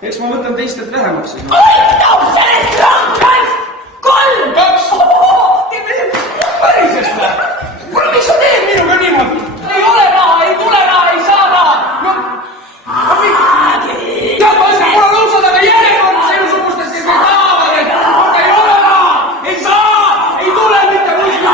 Eks ma võtan teistelt vähemaks. Aitab sellest rankast! 3! 2! Pärisest või? Kuule, miks sa teed minuga niimoodi? Ei ole raha, ei tule raha, ei saa raha! Tead, ma ütlen, mul on lausa taga järjekord seesugustest, kes ei tahavad, et ei ole raha, ei saa, ei tule mitte kuskil.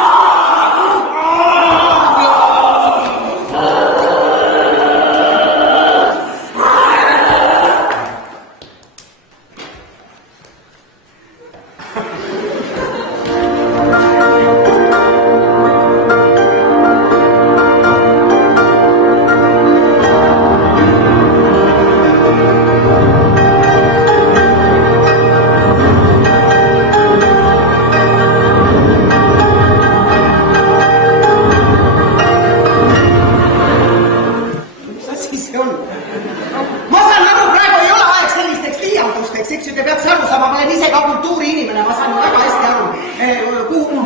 Ma saan aru, praegu ei ole aeg sellisteks liialdusteks, eks ju, te peaks aru saama, ma olen ise ka kultuuriinimene, ma saan väga hästi aru, kuhu...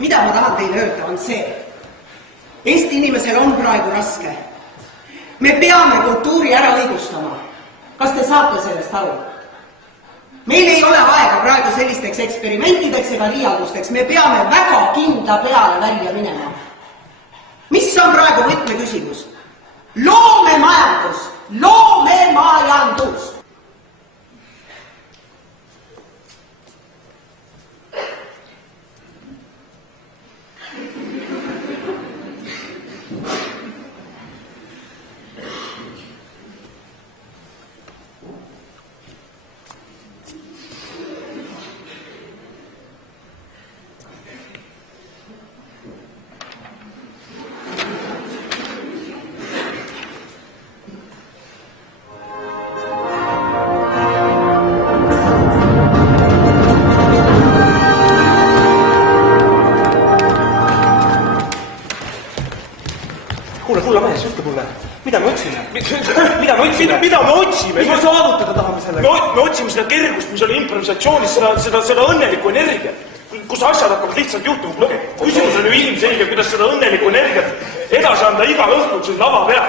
Mida ma tahan teile öelda, on see. Eesti inimesel on praegu raske. Me peame kultuuri ära õigustama. Kas te saate sellest aru? Meil ei ole aega praegu sellisteks eksperimentideks ega liialdusteks. Me peame väga kindla peale välja minema. Mis on praegu võtmeküsimus? Loomemajandus! Loomemajandus! Kuule mees, ütle mulle, mida me otsime? Mida me otsime? Mis me saavutada tahame sellega? Me otsime seda kergust, mis oli improvisatsioonis, seda õnnelikku energiat, kus asjad hakkavad lihtsalt juhtuma. Küsimus on ju ilmselge, kuidas seda õnnelikku energiat edasi anda iga õhtul siin lava peal.